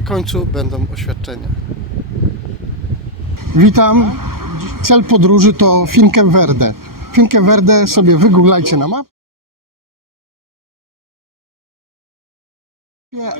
na końcu będą oświadczenia. Witam. Cel podróży to Finkenwerder. Finkenwerder sobie wygooglajcie na mapie.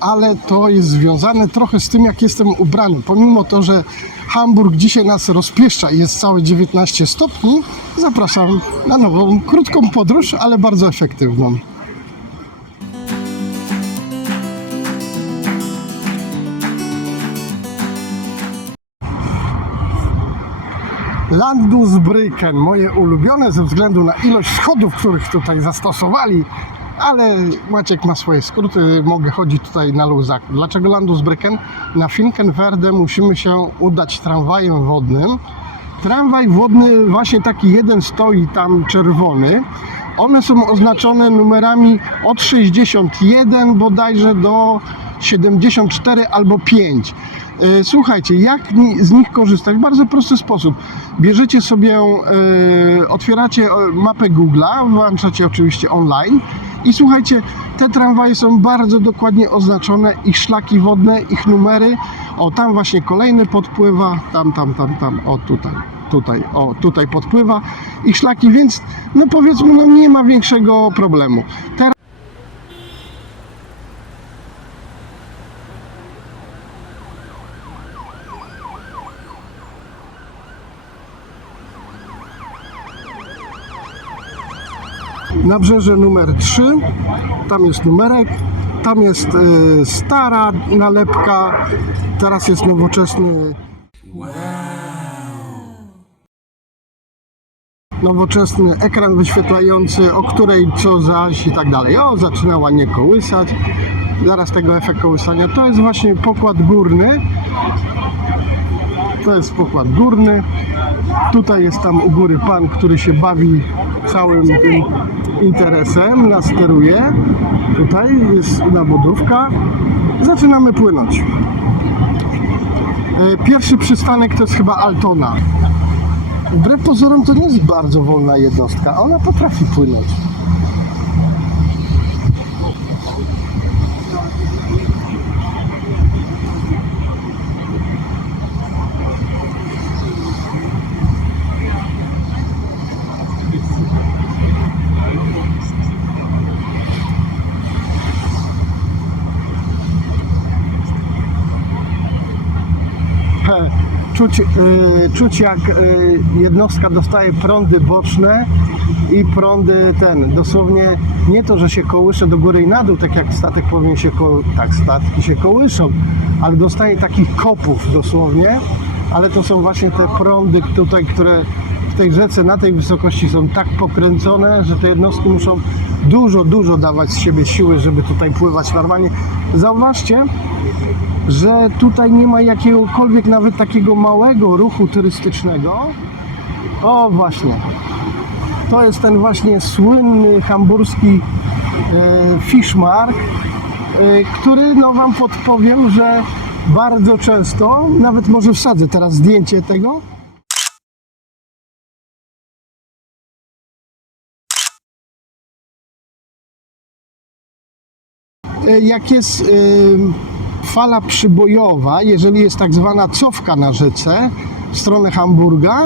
Ale to jest związane trochę z tym, jak jestem ubrany. Pomimo to, że Hamburg dzisiaj nas rozpieszcza i jest całe 19 stopni, zapraszam na nową, krótką podróż, ale bardzo efektywną. Landungsbrücken, moje ulubione ze względu na ilość schodów, których tutaj zastosowali, ale Maciek ma swoje skróty, mogę chodzić tutaj na luzach. Dlaczego Landungsbrücken? Na Finkenwerder musimy się udać tramwajem wodnym. Tramwaj wodny, właśnie taki jeden stoi tam czerwony. One są oznaczone numerami od 61 bodajże do 74 albo 5. Słuchajcie, jak z nich korzystać? W bardzo prosty sposób. Bierzecie sobie, otwieracie mapę Google'a, włączacie oczywiście online i słuchajcie, te tramwaje są bardzo dokładnie oznaczone, ich szlaki wodne, ich numery. O, tam właśnie kolejny podpływa, tam, o tutaj podpływa ich szlaki, więc no powiedzmy, no nie ma większego problemu. Teraz nabrzeże numer 3, tam jest numerek, tam jest stara nalepka, teraz jest nowoczesny ekran wyświetlający, o której co zaś i tak dalej. O, zaczyna ładnie kołysać, zaraz tego efekt kołysania, to jest właśnie pokład górny. To jest pokład górny. Tutaj jest tam u góry pan, który się bawi całym tym interesem, nas steruje. Tutaj jest nabudówka. Zaczynamy płynąć. Pierwszy przystanek to jest chyba Altona. Wbrew pozorom to nie jest bardzo wolna jednostka, ona potrafi płynąć. Czuć jak jednostka dostaje prądy boczne i prądy dosłownie nie to, że się kołysze do góry i na dół, tak jak statek powinien się tak statki się kołyszą, ale dostaje takich kopów dosłownie, ale to są właśnie te prądy tutaj, które w tej rzece na tej wysokości są tak pokręcone, że te jednostki muszą dużo dawać z siebie siły, żeby tutaj pływać normalnie. Zauważcie, że tutaj nie ma jakiegokolwiek nawet takiego małego ruchu turystycznego. O właśnie, to jest ten właśnie słynny hamburski Fischmarkt, który no wam podpowiem, że bardzo często, nawet może wsadzę teraz zdjęcie tego. Jak jest fala przybojowa, jeżeli jest tak zwana cofka na rzece w stronę Hamburga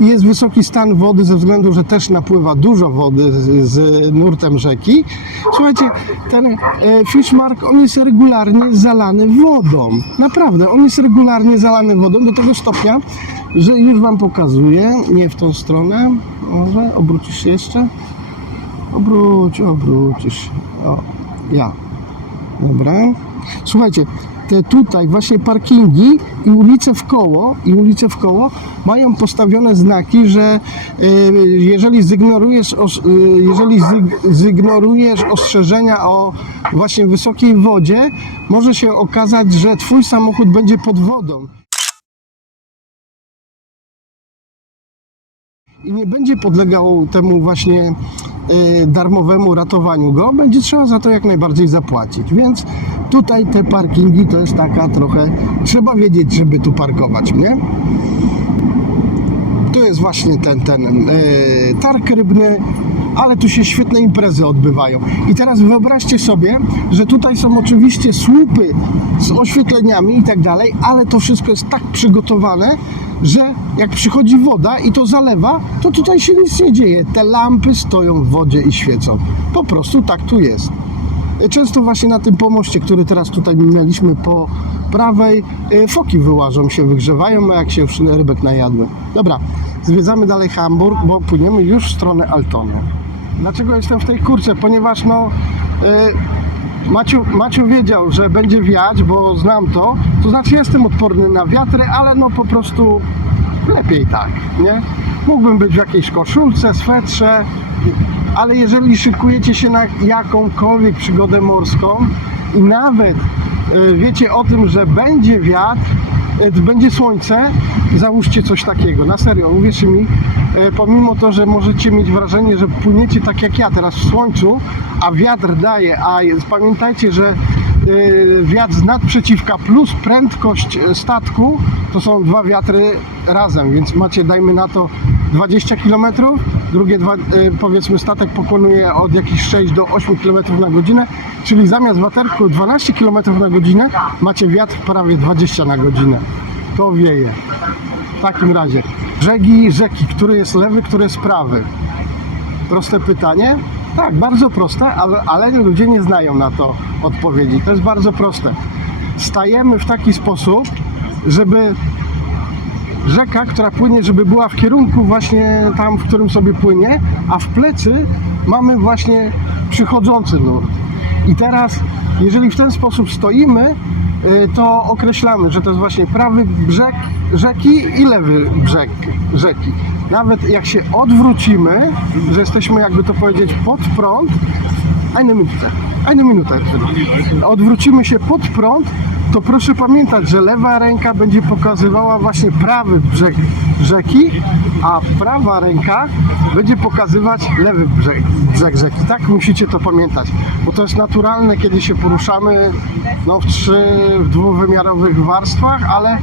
i jest wysoki stan wody ze względu, że też napływa dużo wody z nurtem rzeki. Słuchajcie, ten Fischmarkt, on jest regularnie zalany wodą. Naprawdę, on jest regularnie zalany wodą do tego stopnia, że już wam pokazuję, nie w tą stronę, może obrócisz się jeszcze? Obrócisz. O, ja. Dobra. Słuchajcie, te tutaj właśnie parkingi i ulice w koło mają postawione znaki, że jeżeli zignorujesz ostrzeżenia o właśnie wysokiej wodzie, może się okazać, że twój samochód będzie pod wodą. I nie będzie podlegał temu właśnie darmowemu ratowaniu go, będzie trzeba za to jak najbardziej zapłacić, więc tutaj te parkingi to jest taka trochę, trzeba wiedzieć, żeby tu parkować, nie? Tu jest właśnie ten targ rybny, ale tu się świetne imprezy odbywają. I teraz wyobraźcie sobie, że tutaj są oczywiście słupy z oświetleniami i tak dalej, ale to wszystko jest tak przygotowane, że jak przychodzi woda i to zalewa, to tutaj się nic nie dzieje. Te lampy stoją w wodzie i świecą. Po prostu tak tu jest. Często właśnie na tym pomoście, który teraz tutaj minęliśmy po prawej, foki wyłażą się, wygrzewają, a jak się już rybek najadły. Dobra, zwiedzamy dalej Hamburg, bo płyniemy już w stronę Altony. Dlaczego jestem w tej kurce? Ponieważ Maciu wiedział, że będzie wiać, bo znam to. To znaczy jestem odporny na wiatry, ale po prostu lepiej tak, nie? Mógłbym być w jakiejś koszulce, swetrze, ale jeżeli szykujecie się na jakąkolwiek przygodę morską i nawet wiecie o tym, że będzie wiatr, będzie słońce, załóżcie coś takiego. Na serio, uwierzcie mi, pomimo to, że możecie mieć wrażenie, że płyniecie tak jak ja teraz w słońcu, a wiatr daje, pamiętajcie, że wiatr z nadprzeciwka plus prędkość statku to są dwa wiatry razem, więc macie, dajmy na to 20 km, drugie powiedzmy statek pokonuje od jakichś 6 do 8 km na godzinę, czyli zamiast wiaterku 12 km na godzinę macie wiatr prawie 20 na godzinę. To wieje. W takim razie rzeki, który jest lewy, który jest prawy? Proste pytanie? Tak, bardzo proste, ale ludzie nie znają na to odpowiedzi. To jest bardzo proste. Stajemy w taki sposób, żeby rzeka, która płynie, żeby była w kierunku właśnie tam, w którym sobie płynie, a w plecy mamy właśnie przychodzący nurt. I teraz, jeżeli w ten sposób stoimy, to określamy, że to jest właśnie prawy brzeg rzeki i lewy brzeg rzeki. Nawet jak się odwrócimy, że jesteśmy, jakby to powiedzieć, pod prąd, eine Minute. Odwrócimy się pod prąd, to proszę pamiętać, że lewa ręka będzie pokazywała właśnie prawy brzeg rzeki, a prawa ręka będzie pokazywać lewy brzeg rzeki. Tak musicie to pamiętać, bo to jest naturalne, kiedy się poruszamy w dwuwymiarowych warstwach, ale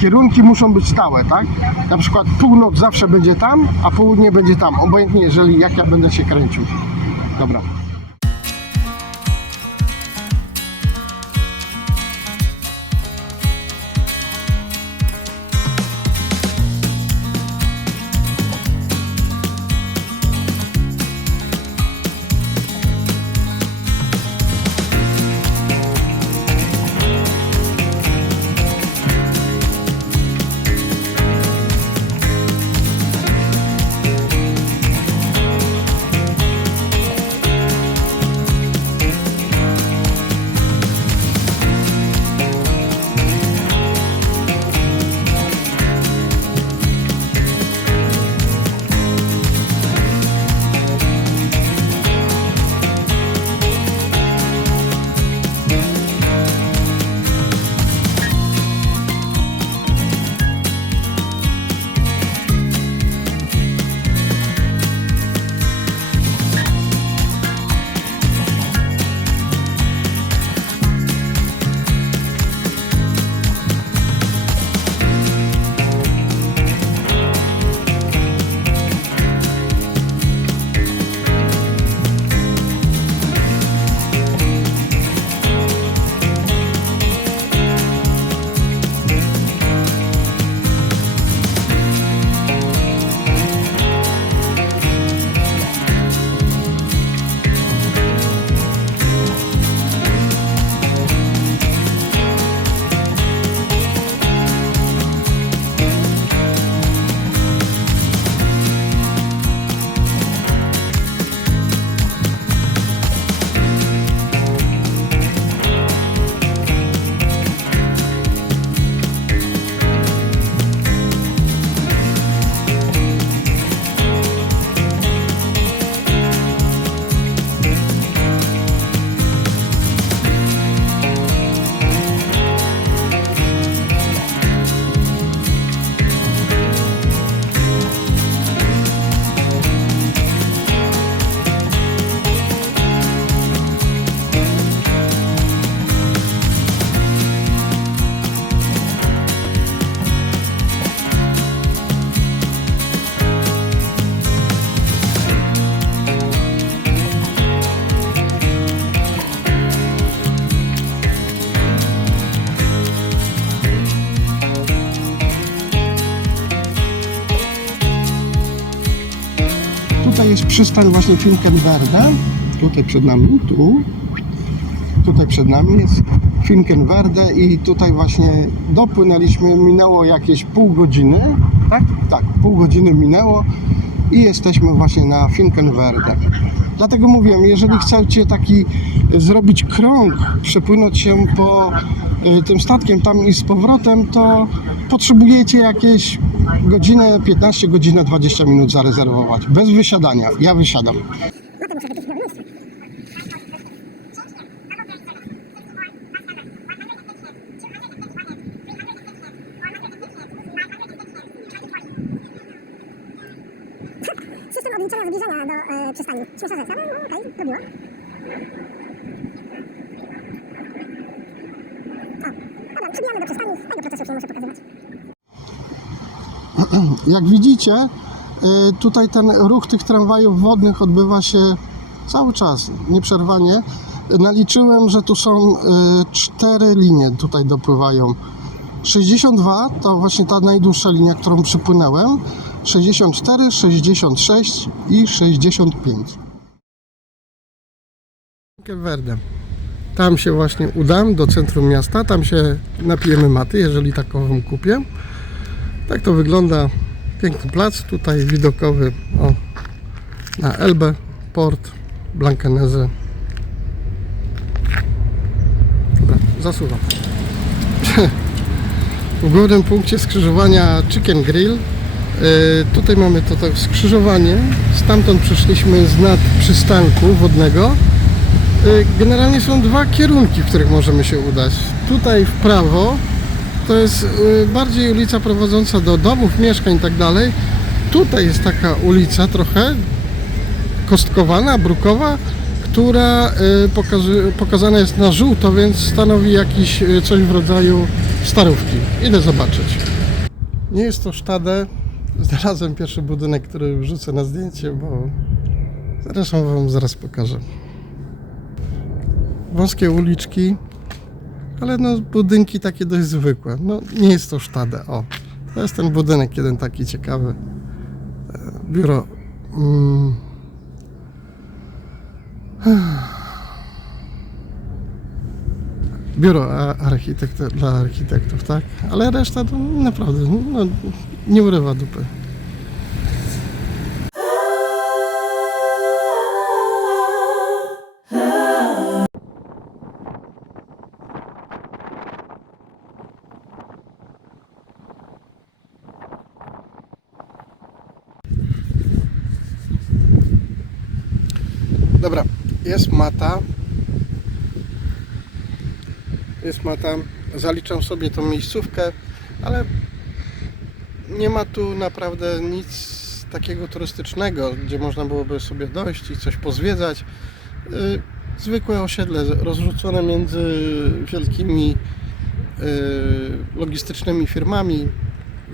kierunki muszą być stałe, tak? Na przykład północ zawsze będzie tam, a południe będzie tam, obojętnie jak ja będę się kręcił. Dobra. przystań właśnie Finkenwerder. Tutaj przed nami, tutaj przed nami jest Finkenwerder i tutaj właśnie dopłynęliśmy, minęło jakieś pół godziny, tak? Tak, pół godziny minęło i jesteśmy właśnie na Finkenwerder. Dlatego mówiłem, jeżeli chcecie taki zrobić krąg, przepłynąć się po tym statkiem tam i z powrotem, to potrzebujecie jakieś godzinę 15, godzinę 20 minut zarezerwować, bez wysiadania. Ja wysiadam. System odliczenia zbliżenia do przystani. Śmieszna rzecz, ale okej, robiło. Dobra, przybijamy do przystani, tego procesu już nie muszę pokazywać. Jak widzicie, tutaj ten ruch tych tramwajów wodnych odbywa się cały czas, nieprzerwanie. Naliczyłem, że tu są 4 linie tutaj dopływają. 62 to właśnie ta najdłuższa linia, którą przypłynąłem. 64, 66 i 65. Finkenwerder. Tam się właśnie udam do centrum miasta, tam się napijemy maty, jeżeli takową kupię. Tak to wygląda. Piękny plac, tutaj widokowy na Elbę, port, Blankenese. Dobra, zasuwam. W głównym punkcie skrzyżowania Chicken Grill. Tutaj mamy to tak skrzyżowanie. Stamtąd przeszliśmy z nad przystanku wodnego. Generalnie są 2 kierunki, w których możemy się udać. Tutaj w prawo to jest bardziej ulica prowadząca do domów, mieszkań i tak dalej. Tutaj jest taka ulica trochę kostkowana, brukowa, która pokazana jest na żółto, więc stanowi jakiś coś w rodzaju starówki. Idę zobaczyć. Nie jest to Stade. Znalazłem pierwszy budynek, który wrzucę na zdjęcie, bo zresztą wam zaraz pokażę. Wąskie uliczki, ale no budynki takie dość zwykłe. No nie jest to Stade. O, to jest ten budynek, jeden taki ciekawy. Biuro. Biuro dla architektów, tak? Ale reszta to naprawdę no, nie urywa dupy. Dobra, jest mata. Zaliczam sobie tą miejscówkę, ale nie ma tu naprawdę nic takiego turystycznego, gdzie można byłoby sobie dojść i coś pozwiedzać. Zwykłe osiedle rozrzucone między wielkimi logistycznymi firmami,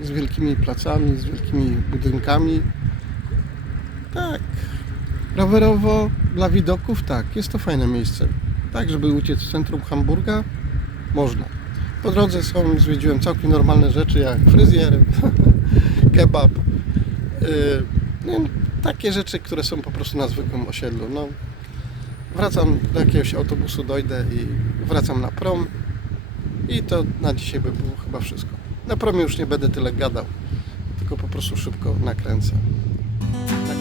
z wielkimi placami, z wielkimi budynkami. Tak, rowerowo, dla widoków, tak, jest to fajne miejsce. Tak, żeby uciec w centrum Hamburga, można. Po drodze zwiedziłem całkiem normalne rzeczy, jak fryzjer, kebab. Takie rzeczy, które są po prostu na zwykłym osiedlu. No, wracam do jakiegoś autobusu, dojdę i wracam na prom. I to na dzisiaj by było chyba wszystko. Na promie już nie będę tyle gadał, tylko po prostu szybko nakręcę. Tak.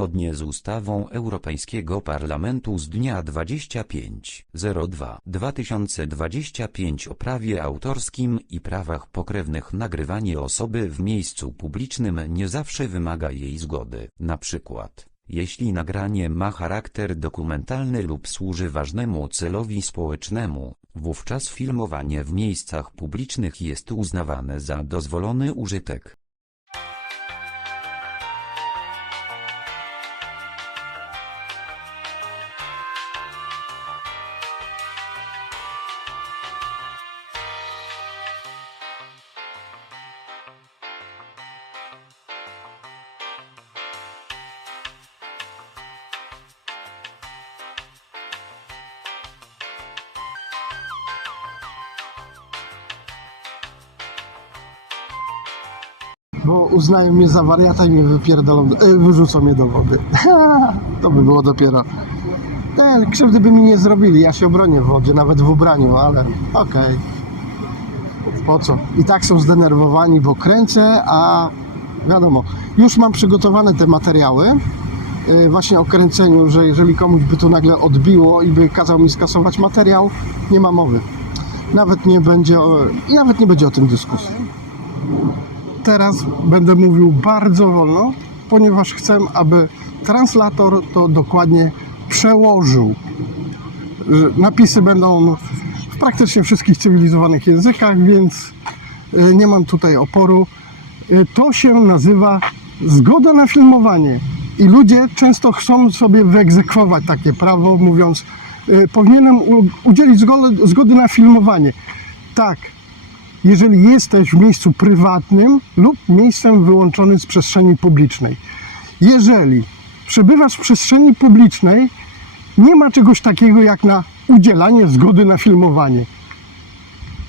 zgodnie z ustawą Europejskiego Parlamentu z dnia 25.02.2025 o prawie autorskim i prawach pokrewnych nagrywanie osoby w miejscu publicznym nie zawsze wymaga jej zgody. Na przykład, jeśli nagranie ma charakter dokumentalny lub służy ważnemu celowi społecznemu, wówczas filmowanie w miejscach publicznych jest uznawane za dozwolony użytek. Bo uznają mnie za wariata i mnie wyrzucą mnie do wody. To by było dopiero. Krzywdy by mi nie zrobili, ja się obronię w wodzie, nawet w ubraniu, ale okej. Po co? I tak są zdenerwowani, bo kręcę, a wiadomo, już mam przygotowane te materiały, właśnie o kręceniu, że jeżeli komuś by to nagle odbiło i by kazał mi skasować materiał, nie ma mowy. Nawet nie będzie o tym dyskusji. Teraz będę mówił bardzo wolno, ponieważ chcę, aby translator to dokładnie przełożył. Napisy będą w praktycznie wszystkich cywilizowanych językach, więc nie mam tutaj oporu. To się nazywa zgoda na filmowanie i ludzie często chcą sobie wyegzekwować takie prawo, mówiąc, powinienem udzielić zgody na filmowanie. Tak. Jeżeli jesteś w miejscu prywatnym lub miejscem wyłączonym z przestrzeni publicznej. Jeżeli przebywasz w przestrzeni publicznej, nie ma czegoś takiego jak na udzielanie zgody na filmowanie.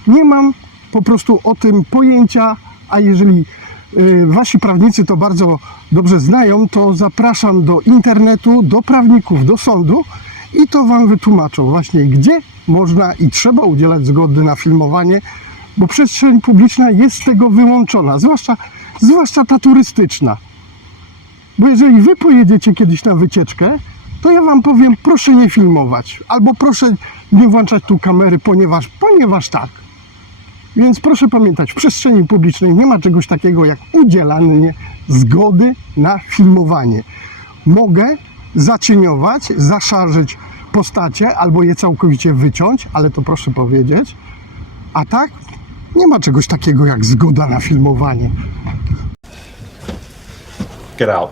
Nie mam po prostu o tym pojęcia, a jeżeli wasi prawnicy to bardzo dobrze znają, to zapraszam do internetu, do prawników, do sądu i to wam wytłumaczą właśnie, gdzie można i trzeba udzielać zgody na filmowanie, bo przestrzeń publiczna jest z tego wyłączona, zwłaszcza ta turystyczna. Bo jeżeli wy pojedziecie kiedyś na wycieczkę, to ja wam powiem, proszę nie filmować, albo proszę nie włączać tu kamery, ponieważ tak. Więc proszę pamiętać, w przestrzeni publicznej nie ma czegoś takiego jak udzielanie zgody na filmowanie. Mogę zacieniować, zaszarzyć postacie, albo je całkowicie wyciąć, ale to proszę powiedzieć. A tak, nie ma czegoś takiego jak zgoda na filmowanie. Get out.